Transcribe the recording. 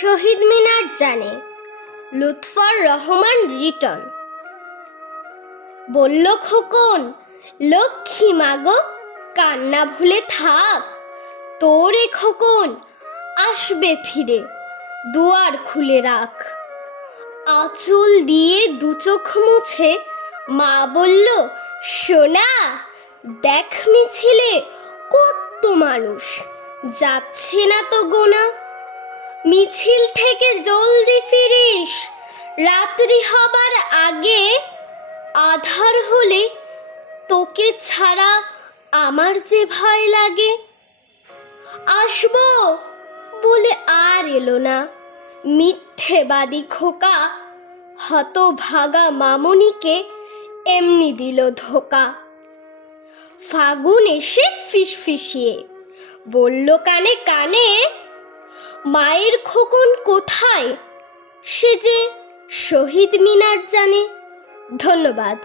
শহীদ মিনার জানে, লুৎফর রহমান রিটন। বলল, খোকন, লক্ষ্মী মাগো, কান্না ভুলে থাক। তোরে খোকন আসবে ফিরে, দুয়ার খুলে রাখ। আঁচল দিয়ে দু চোখ মুছে, মা বলল, সোনা, দেখ মিছিলে কত মানুষ, যাচ্ছে না তো গোনা। মিছিল থেকে জলদি ফিরিস। রাত্রি হবার আগে আধার হলে তোকে ছাড়া আমার যে ভয় লাগে। আসব বলে আর এলো না। মিথ্যেবাদী খোকা, হতভাগা মামনিকে এমনি দিল ধোকা। ফাগুন এসে ফিসফিসিয়ে, বলল কানে কানে মায়ের খোকন কোথায়? সে যে শহীদ মিনার জানে। ধন্যবাদ।